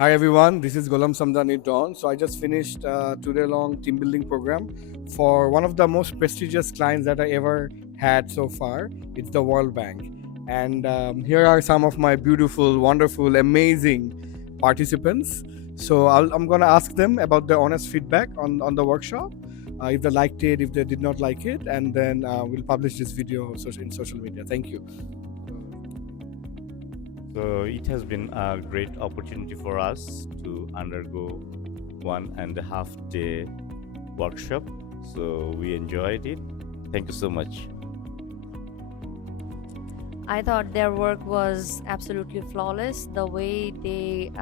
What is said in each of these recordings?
Hi everyone, this is Sumdany Don. So I just finished a 2-day long team building program for one of the most prestigious clients that I ever had so far. It's the World Bank. And here are some of my beautiful, wonderful, amazing participants. So I'm going to ask them about their honest feedback on the workshop, if they liked it, if they did not like it, and then we'll publish this video in social media. Thank you. So it has been a great opportunity for us to undergo 1.5 day workshop. So we enjoyed it. Thank you so much. I thought their work was absolutely flawless. The way they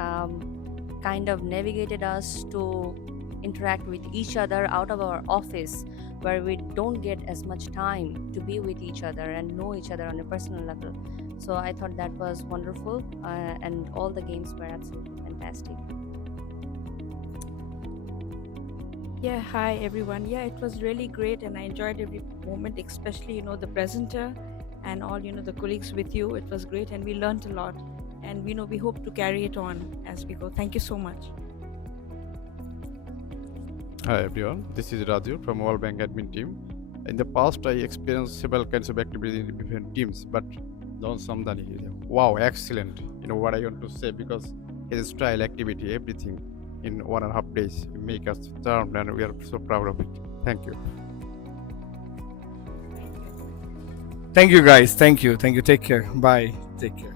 kind of navigated us to interact with each other out of our office, where we don't get as much time to be with each other and know each other on a personal level. So I thought that was wonderful, and all the games were absolutely fantastic. Yeah, hi everyone. Yeah, it was really great and I enjoyed every moment, especially, the presenter and all, the colleagues with you. It was great and we learned a lot. And, we hope to carry it on as we go. Thank you so much. Hi everyone, this is Raju from World Bank admin team. In the past, I experienced several kinds of activities in different teams, but DonSumdany, wow, excellent. You know what I want to say, because his style, activity, everything in 1.5 days make us charmed, and we are so proud of it. Thank you. Thank you guys. Thank you. Take care. Bye. Take care.